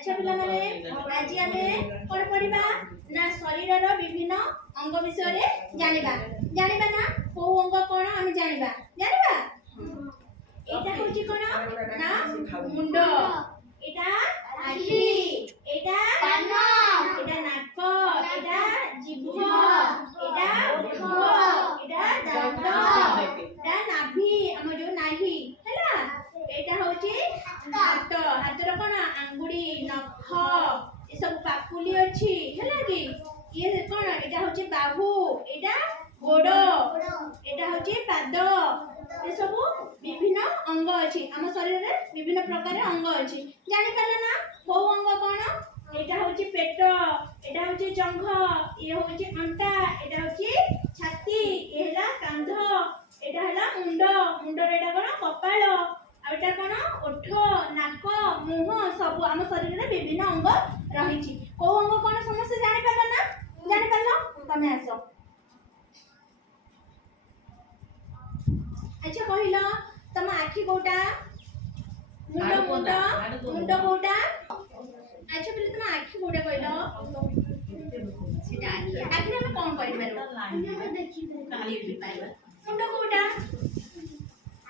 अच्छा पिला माने आज आमे कोन पढिबा ना शरीरर विभिन्न अंग विषय रे जानिबा ना को अंग कोन आमे जानिबा एटा होची कोन ना मुंड एटा आखि एटा कान एटा नाक एटा जिह्व एटा मुख एटा दांत एटा नाभि हम जो नाभि हैला एटा होची हातर कोन आंगुड़ी नख ए सब पापुली अछि हैला कि ये कोन एटा होची बाहु एटा गोड़ एटा होची पाद ए सब विभिन्न अंग अछि हम शरीर रे विभिन्न प्रकार अंग अछि जानि पाले ना को अंग कोन एटा होची पेट एटा होची जंघ ये होची अंटा एटा होची छाती एला कांध एटा हला मुंड रे एटा कोन कपाळ आउटा कोन ओठ नाक मुह सब हम शरीर रे विभिन्न अंग रहिछि को अंग कोन समस्त जानि पाले ना जानि पालो तमे आसो अच्छा कहिलो तम आखि कोटा मुंड कोटा अच्छा पहले तुम आखि कोटा कहिलो सेटा आखि हम कोन करि पारो देखि पारो मुंड कोटा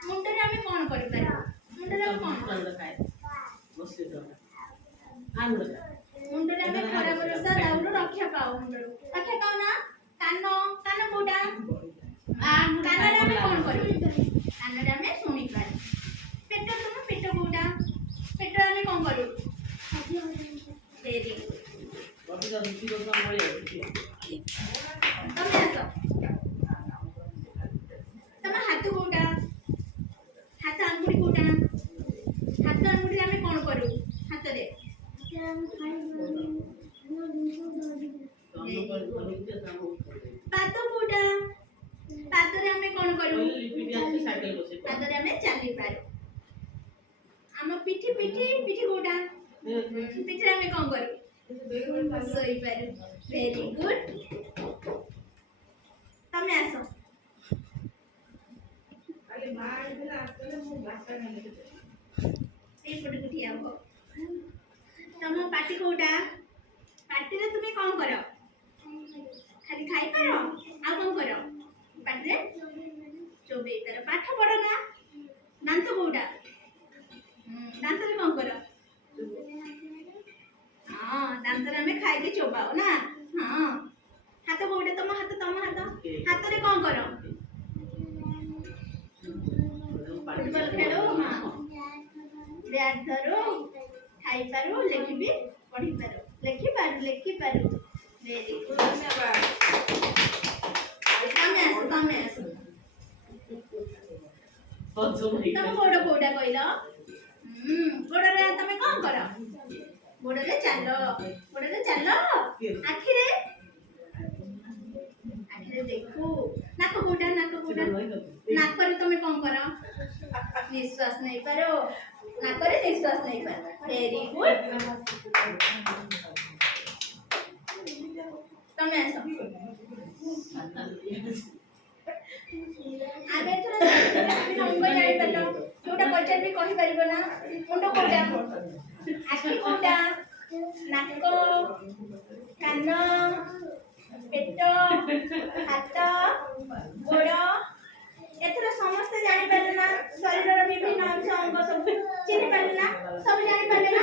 मुंड रे हम कोन करि पारो मुंड रे कोन खाए बसले तो आंगुड़ मुंड रे हम खराब रसा दाउर रक्षा पाओ मुंड रक्षा पाओ ना कान कोटा कान रे हम कोन करि कान रे हम सुनि पारो पेट तुम पेट कोटा पेट रे हम कोन करू वेरी गुड तमे आसो तमे हाथ कोटा हाथ आंगुड़ी कोटा हाथ आंगुड़ी रे हम कोन करू हाथ रे पाद कोटा पाद रे हम कोन करू पाद रे हम चली पारो हम पिठी कोटा पिठी रे हम कोन करू सोई पारो वेरी गुड तमे आसो ए पट कुठिया हो तम पाटी कोटा पाटी रे तुमे कोन करो खाली खाई पारो आ कोन करो पाटी रे चोबे पारो पाठ पढो ना दांत कोटा दांत रे कोन करो हां दांत रे हमें खाई के चोबाओ ना हां हाथ कोटा तम हाथ रे कोन करो फुटबॉल खेलो हां बैट धरो खाई पारो लेखि भी पढ़ी पारो लेखि पारो वेरी गुड धन्यवाद तमे आसो तम गोड़ कोटा कइलो गोड़ रे तमे कोन करो गोड़ रे चालो आखि रे देखो नाक कोटा नाक रे तमे कोन करो निश्वास नहीं पारो नाक रे निश्वास नहीं पारो वेरी गुड तमे आसो आगे थोड़ा अंग जाई पालो जोटा पचार भी कहि परिबो ना मुंड कोटा आखि कोटा नाक कान पेट हाथ गोड़ एथर समस्त जानि पाले ना शरीर रो विभिन्न अंग सब चिनि पाले ना सब जानि पाले ना